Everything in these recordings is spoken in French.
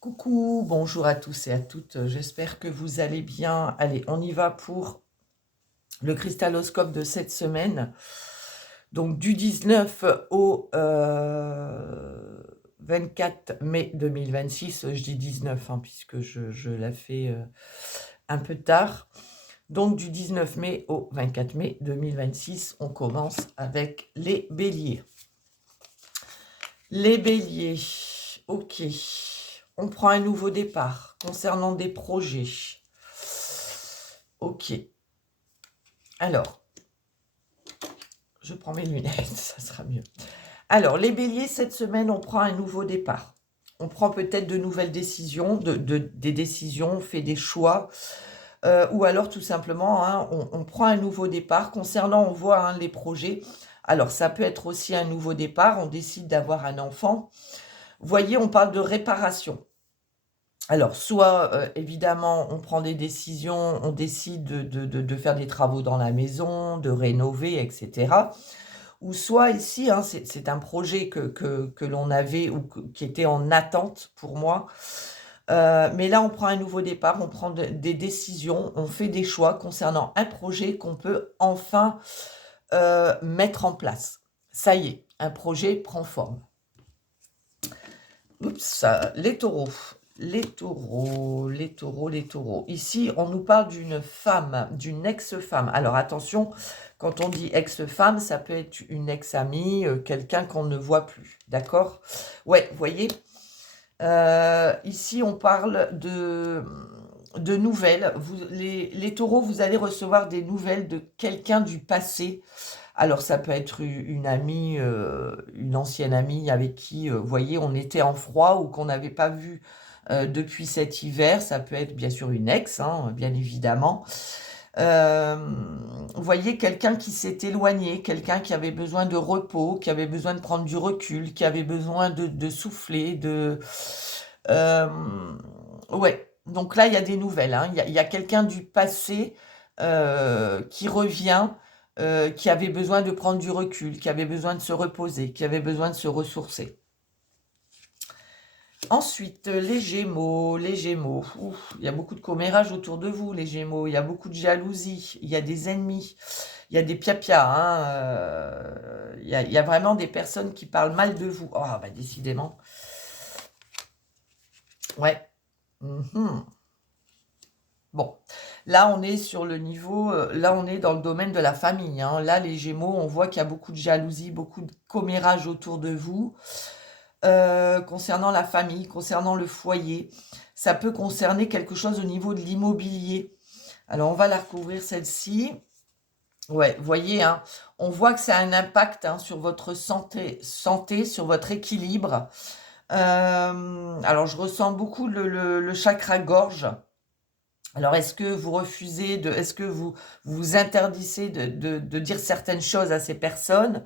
Coucou, bonjour à tous et à toutes, j'espère que vous allez bien. Allez, on y va pour le cristaloscope de cette semaine. Donc du 19 au 24 mai 2026, je dis 19 hein, puisque je la fais un peu tard. Donc du 19 mai au 24 mai 2026, on commence avec les béliers. Les béliers, ok. On prend un nouveau départ concernant des projets. Ok. Alors, je prends mes lunettes, ça sera mieux. Alors, les béliers, cette semaine, on prend un nouveau départ. On prend peut-être de nouvelles décisions, des décisions, on fait des choix. Ou alors, tout simplement, hein, on prend un nouveau départ. Concernant, on voit hein, les projets. Alors, ça peut être aussi un nouveau départ. On décide d'avoir un enfant. Vous voyez, on parle de réparation. Alors, soit, évidemment, on prend des décisions, on décide de faire des travaux dans la maison, de rénover, et cetera. Ou soit ici, hein, c'est un projet que l'on avait ou qui était en attente pour moi. Mais là, on prend un nouveau départ, on prend des décisions, on fait des choix concernant un projet qu'on peut enfin mettre en place. Ça y est, un projet prend forme. Oups, les taureaux. Les taureaux, les taureaux, les taureaux. Ici, on nous parle d'une femme, d'une ex-femme. Alors attention, quand on dit ex-femme, ça peut être une ex-amie, quelqu'un qu'on ne voit plus. D'accord? Ouais, vous voyez, ici, on parle de nouvelles. Les taureaux, vous allez recevoir des nouvelles de quelqu'un du passé. Alors, ça peut être une amie, une ancienne amie avec qui, vous voyez, on était en froid ou qu'on n'avait pas vu depuis cet hiver. Ça peut être bien sûr une ex, hein, bien évidemment. Vous voyez, quelqu'un qui s'est éloigné, quelqu'un qui avait besoin de repos, qui avait besoin de prendre du recul, qui avait besoin de souffler, euh, ouais, donc là, il y a des nouvelles, hein. Il y a quelqu'un du passé qui revient, qui avait besoin de prendre du recul, qui avait besoin de se reposer, qui avait besoin de se ressourcer. Ensuite, les Gémeaux, les Gémeaux. Ouf, il y a beaucoup de commérages autour de vous, les Gémeaux. Il y a beaucoup de jalousie, il y a des ennemis, il y a des piapias, hein, il y a vraiment des personnes qui parlent mal de vous. Oh, bah décidément. Ouais. Mhm. Bon, là on est sur le niveau, là on est dans le domaine de la famille, hein. Là les Gémeaux, on voit qu'il y a beaucoup de jalousie, beaucoup de commérages autour de vous, concernant la famille, concernant le foyer. Ça peut concerner quelque chose au niveau de l'immobilier. Alors on va la recouvrir celle-ci. Ouais, vous voyez, hein, on voit que ça a un impact hein, sur votre santé, sur votre équilibre. Alors je ressens beaucoup le chakra gorge. Alors, est-ce que vous refusez est-ce que vous vous interdisez de dire certaines choses à ces personnes?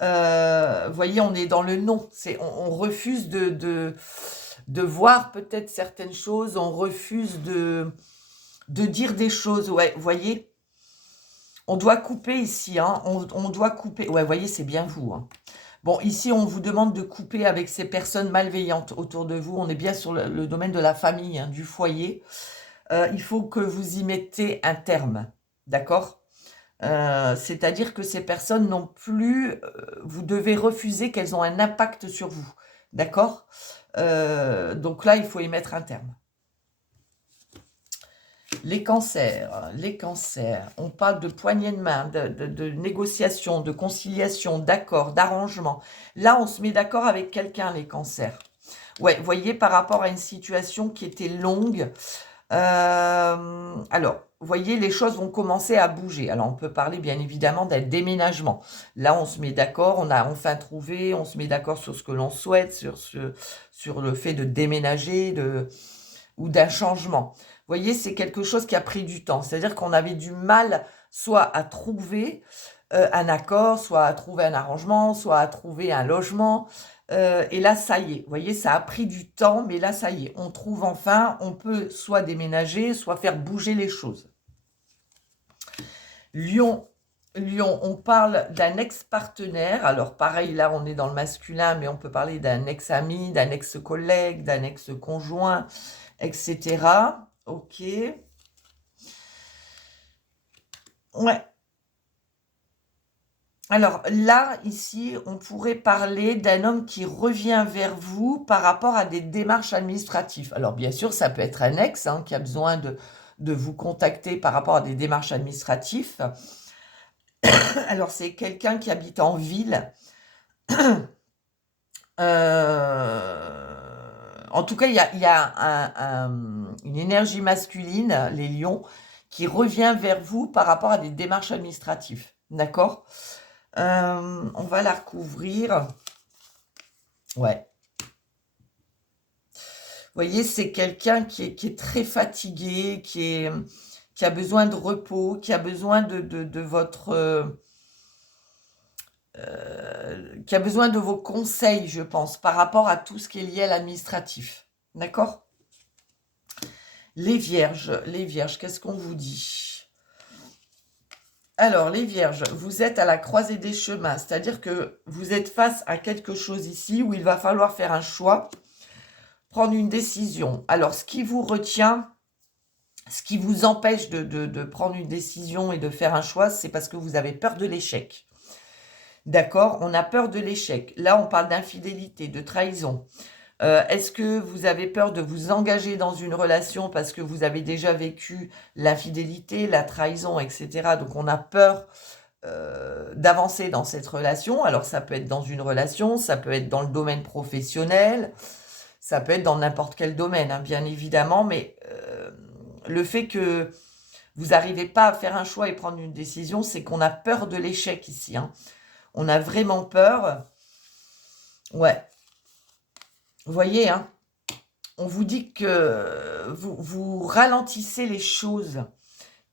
Vous voyez, on est dans le non. On refuse de voir peut-être certaines choses, on refuse de dire des choses. Ouais, vous voyez, on doit couper ici, hein, on doit couper. Ouais, vous voyez, c'est bien vous, hein. Bon, ici, on vous demande de couper avec ces personnes malveillantes autour de vous. On est bien sur le domaine de la famille, hein, du foyer. Il faut que vous y mettez un terme, d'accord? C'est-à-dire que ces personnes n'ont plus, vous devez refuser qu'elles ont un impact sur vous, d'accord? Donc là, il faut y mettre un terme. Les cancers, on parle de poignée de main, de négociation, de conciliation, d'accord, d'arrangement. Là, on se met d'accord avec quelqu'un, les cancers. Ouais, vous voyez, par rapport à une situation qui était longue, alors, vous voyez, les choses vont commencer à bouger. Alors, on peut parler bien évidemment d'un déménagement. Là, on se met d'accord, on a enfin trouvé, on se met d'accord sur ce que l'on souhaite, sur le fait de déménager ou d'un changement. Vous voyez, c'est quelque chose qui a pris du temps. C'est-à-dire qu'on avait du mal soit à trouver un accord, soit à trouver un arrangement, soit à trouver un logement. Et là, ça y est, vous voyez, ça a pris du temps, mais là, ça y est, on trouve enfin, on peut soit déménager, soit faire bouger les choses. Lion, Lion, on parle d'un ex-partenaire. Alors, pareil, là, on est dans le masculin, mais on peut parler d'un ex-ami, d'un ex-collègue, d'un ex-conjoint, etc. Ok. Ouais. Alors là, ici, on pourrait parler d'un homme qui revient vers vous par rapport à des démarches administratives. Alors bien sûr, ça peut être un ex hein, qui a besoin de vous contacter par rapport à des démarches administratives. Alors c'est quelqu'un qui habite en ville. En tout cas, il y a une énergie masculine, les lions, qui revient vers vous par rapport à des démarches administratives. D'accord? On va la recouvrir. Ouais. Vous voyez, c'est quelqu'un qui est très fatigué, qui a besoin de repos, qui a besoin de votre... qui a besoin de vos conseils, je pense, par rapport à tout ce qui est lié à l'administratif. D'accord? Les vierges, qu'est-ce qu'on vous dit? Alors, les vierges, vous êtes à la croisée des chemins, c'est-à-dire que vous êtes face à quelque chose ici où il va falloir faire un choix, prendre une décision. Alors, ce qui vous retient, ce qui vous empêche de prendre une décision et de faire un choix, c'est parce que vous avez peur de l'échec. D'accord? On a peur de l'échec. Là, on parle d'infidélité, de trahison. Est-ce que vous avez peur de vous engager dans une relation parce que vous avez déjà vécu l'infidélité, la trahison, etc. Donc, on a peur d'avancer dans cette relation. Alors, ça peut être dans une relation, ça peut être dans le domaine professionnel, ça peut être dans n'importe quel domaine, hein, bien évidemment, mais le fait que vous n'arrivez pas à faire un choix et prendre une décision, c'est qu'on a peur de l'échec ici. Hein. On a vraiment peur. Ouais. Vous voyez, hein, on vous dit que vous ralentissez les choses,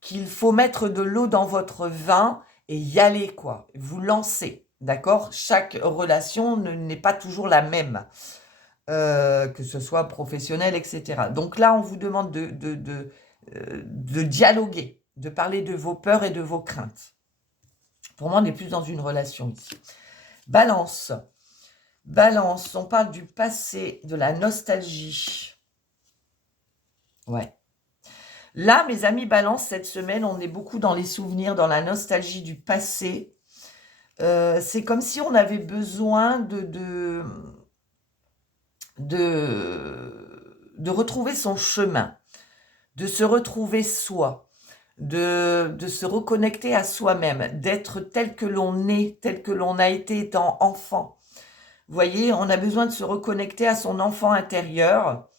qu'il faut mettre de l'eau dans votre vin et y aller, quoi. Vous lancez, d'accord? Chaque relation n'est pas toujours la même, que ce soit professionnel, etc. Donc là, on vous demande de dialoguer, de parler de vos peurs et de vos craintes. Pour moi, on est plus dans une relation ici. Balance. Balance, on parle du passé, de la nostalgie. Ouais. Là, mes amis Balance, cette semaine, on est beaucoup dans les souvenirs, dans la nostalgie du passé. C'est comme si on avait besoin de retrouver son chemin, de se retrouver soi, de se reconnecter à soi-même, d'être tel que l'on est, tel que l'on a été étant enfant. Vous voyez, on a besoin de se reconnecter à son enfant intérieur.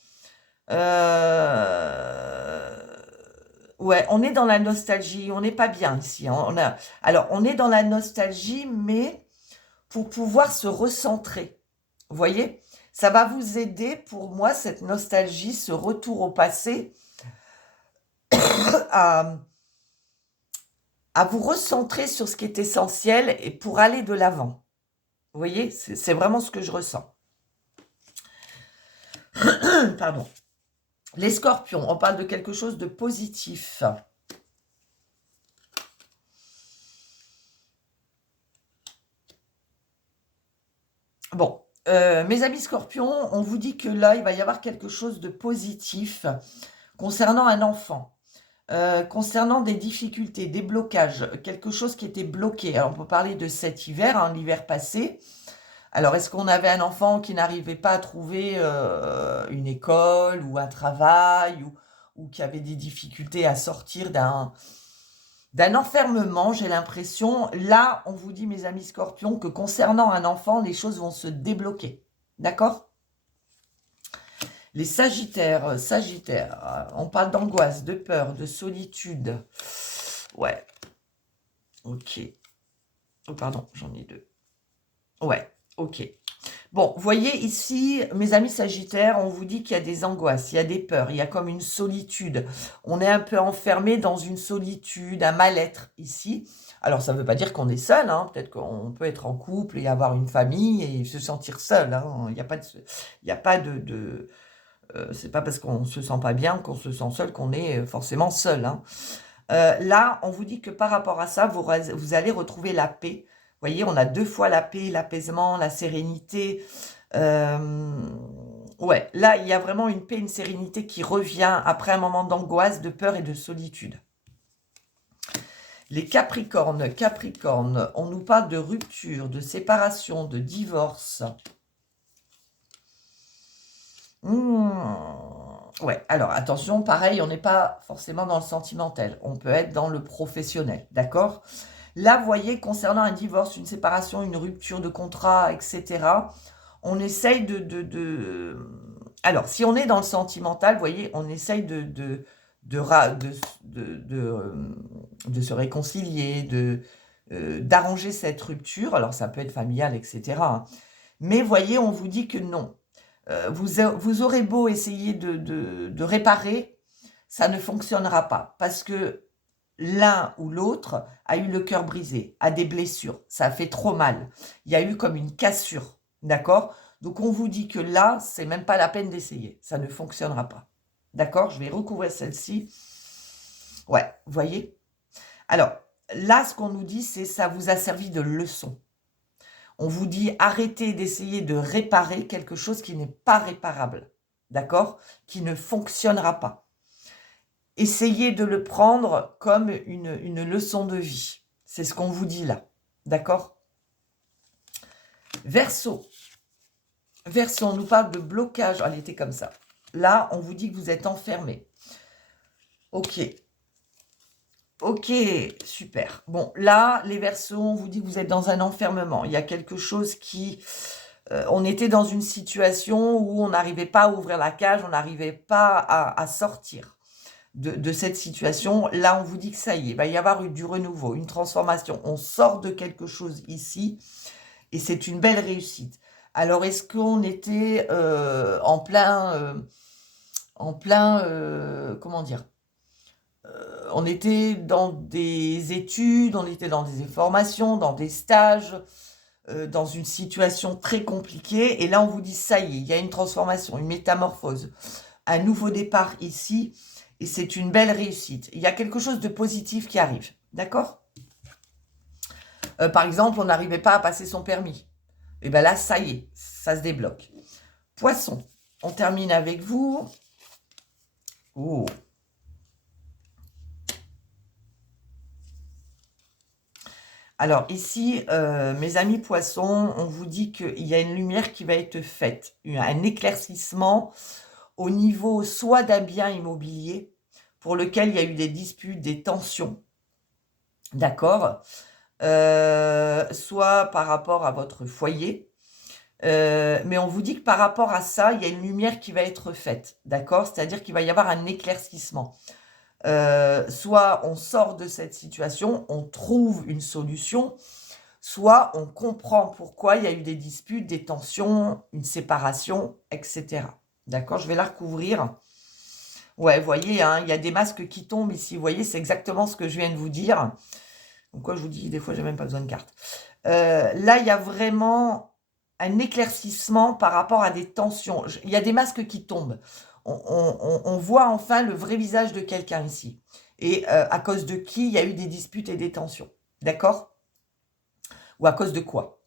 Ouais, on est dans la nostalgie, on n'est pas bien ici. Hein. Alors, on est dans la nostalgie, mais pour pouvoir se recentrer. Vous voyez, ça va vous aider, pour moi, cette nostalgie, ce retour au passé, à vous recentrer sur ce qui est essentiel et pour aller de l'avant. Vous voyez, c'est vraiment ce que je ressens. Pardon. Les scorpions, on parle de quelque chose de positif. Bon, mes amis scorpions, on vous dit que là, il va y avoir quelque chose de positif concernant un enfant. Concernant des difficultés, des blocages, quelque chose qui était bloqué. Alors, on peut parler de cet hiver, hein, l'hiver passé. Alors, est-ce qu'on avait un enfant qui n'arrivait pas à trouver une école ou un travail ou qui avait des difficultés à sortir d'un enfermement, j'ai l'impression. Là, on vous dit, mes amis scorpions, que concernant un enfant, les choses vont se débloquer. D'accord? Les sagittaires, on parle d'angoisse, de peur, de solitude. Ouais. Ok. Oh, pardon, j'en ai deux. Ouais, ok. Bon, vous voyez ici, mes amis sagittaires, on vous dit qu'il y a des angoisses, il y a des peurs, il y a comme une solitude. On est un peu enfermé dans une solitude, un mal-être ici. Alors, ça ne veut pas dire qu'on est seul, hein. Peut-être qu'on peut être en couple et avoir une famille et se sentir seul. Hein. Il n'y a pas c'est pas parce qu'on se sent pas bien qu'on se sent seul qu'on est forcément seul. Hein. Là, on vous dit que par rapport à ça, vous allez retrouver la paix. Vous voyez, on a 2 fois la paix, l'apaisement, la sérénité. Ouais, là, il y a vraiment une paix, une sérénité qui revient après un moment d'angoisse, de peur et de solitude. Les Capricornes, on nous parle de rupture, de séparation, de divorce. Ouais, alors attention, pareil, on n'est pas forcément dans le sentimental. On peut être dans le professionnel, d'accord? Là, vous voyez, concernant un divorce, une séparation, une rupture de contrat, etc., on essaye Alors, si on est dans le sentimental, vous voyez, on essaye de se réconcilier, d'arranger cette rupture. Alors, ça peut être familial, etc., hein. Mais vous voyez, on vous dit que non. Vous aurez beau essayer de réparer, ça ne fonctionnera pas. Parce que l'un ou l'autre a eu le cœur brisé, a des blessures. Ça a fait trop mal. Il y a eu comme une cassure. D'accord? Donc, on vous dit que là, c'est même pas la peine d'essayer. Ça ne fonctionnera pas. D'accord? Je vais recouvrir celle-ci. Ouais, vous voyez? Alors, là, ce qu'on nous dit, c'est ça vous a servi de leçon. On vous dit arrêtez d'essayer de réparer quelque chose qui n'est pas réparable. D'accord? Qui ne fonctionnera pas. Essayez de le prendre comme une leçon de vie. C'est ce qu'on vous dit là. D'accord? Verseau. Verseau, on nous parle de blocage. Elle était comme ça. Là, on vous dit que vous êtes enfermé. Ok. Ok, super. Bon, là, les Verseaux, on vous dit que vous êtes dans un enfermement. Il y a quelque chose qui... on était dans une situation où on n'arrivait pas à ouvrir la cage, on n'arrivait pas à sortir de cette situation. Là, on vous dit que ça y est, il va y avoir du renouveau, une transformation. On sort de quelque chose ici et c'est une belle réussite. Alors, est-ce qu'on était comment dire, on était dans des études, on était dans des formations, dans des stages, dans une situation très compliquée. Et là, on vous dit, ça y est, il y a une transformation, une métamorphose, un nouveau départ ici. Et c'est une belle réussite. Il y a quelque chose de positif qui arrive. D'accord? Par exemple, on n'arrivait pas à passer son permis. Et bien là, ça y est, ça se débloque. Poisson, on termine avec vous. Oh. Alors ici, mes amis poissons, on vous dit qu'il y a une lumière qui va être faite, un éclaircissement au niveau soit d'un bien immobilier pour lequel il y a eu des disputes, des tensions, d'accord, soit par rapport à votre foyer. Mais on vous dit que par rapport à ça, il y a une lumière qui va être faite, d'accord? C'est-à-dire qu'il va y avoir un éclaircissement. Soit on sort de cette situation, on trouve une solution, soit on comprend pourquoi il y a eu des disputes, des tensions, une séparation, etc. D'accord? Je vais la recouvrir. Ouais, vous voyez, hein, il y a des masques qui tombent ici. Vous voyez, c'est exactement ce que je viens de vous dire. Donc, quoi, je vous dis, des fois, j'ai même pas besoin de carte. Là, il y a vraiment un éclaircissement par rapport à des tensions. Il y a des masques qui tombent. On voit enfin le vrai visage de quelqu'un ici. Et à cause de qui il y a eu des disputes et des tensions. D'accord? Ou à cause de quoi?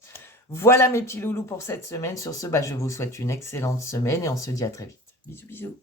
Voilà mes petits loulous pour cette semaine. Sur ce, je vous souhaite une excellente semaine et on se dit à très vite. Bisous, bisous.